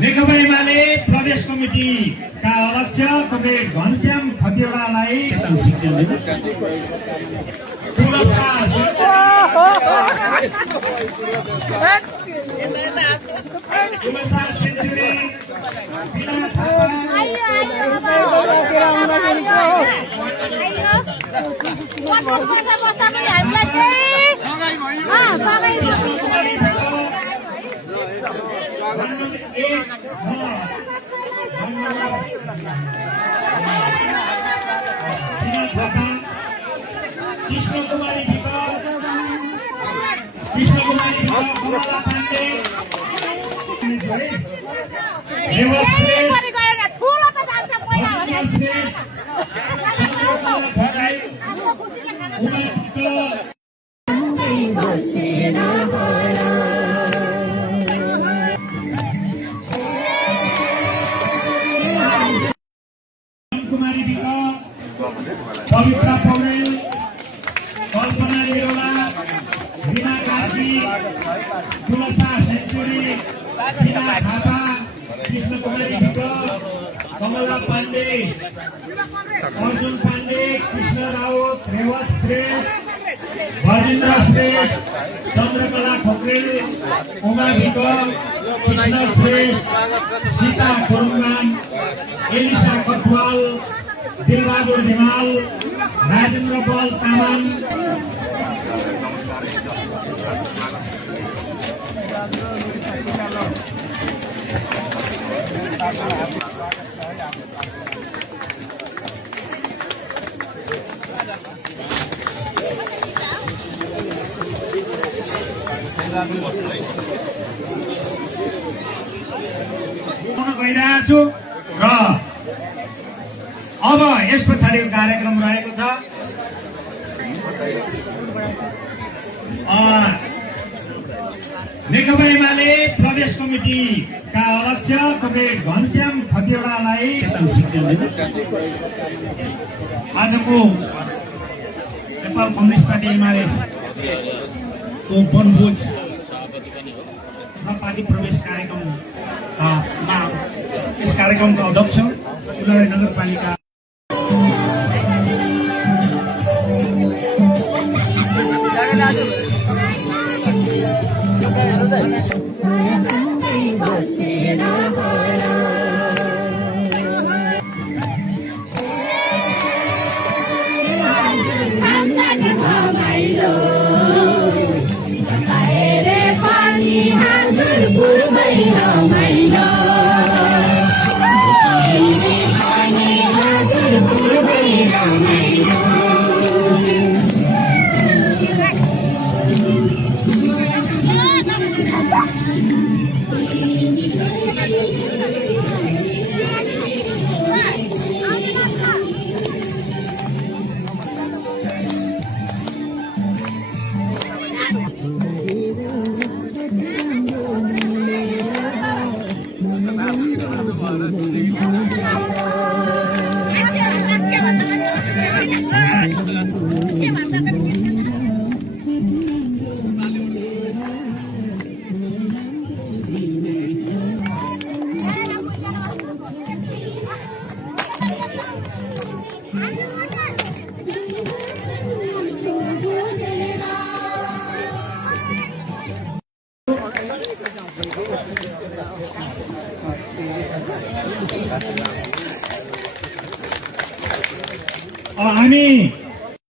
नेकपा एमाले प्रदेश कमिटीका अध्यक्ष कमरेड घनश्याम खतिवड़ालाई कृष्ण कुमारी कमला पाण्डे कुमारी पवित्रा पौडेल, कल्पना निरोला, रीना कार्की, तुलसा सेन्चुरी, रीना थापा, कृष्ण कुमारी विक, कमला पाण्डे, अर्जुन पाण्डे, कृष्ण राउत, रेवत श्रेष्ठ, भजेन्द्र श्रेष्ठ, चन्द्रकला खोक्रेल, उमा विक, कृष्ण श्रेष्ठ, सीता गुरुङमान, एलिसा कटवाल, दिलबहादुर धिमाल, राजेन्द्र बल तामाङ, गइरहेको छु र अब यस पछाडिको कार्यक्रम रहेको छ नेकपा एमाले प्रदेश कमिटीका अध्यक्ष कमरेड घनश्याम खतिवड़ालाई आजको नेपाल कम्युनिस्ट पार्टी एमालेको वनभोज तथा पार्टी प्रवेश कार्यक्रममा यस कार्यक्रमका अध्यक्ष दुलारी नगरपालिका हामी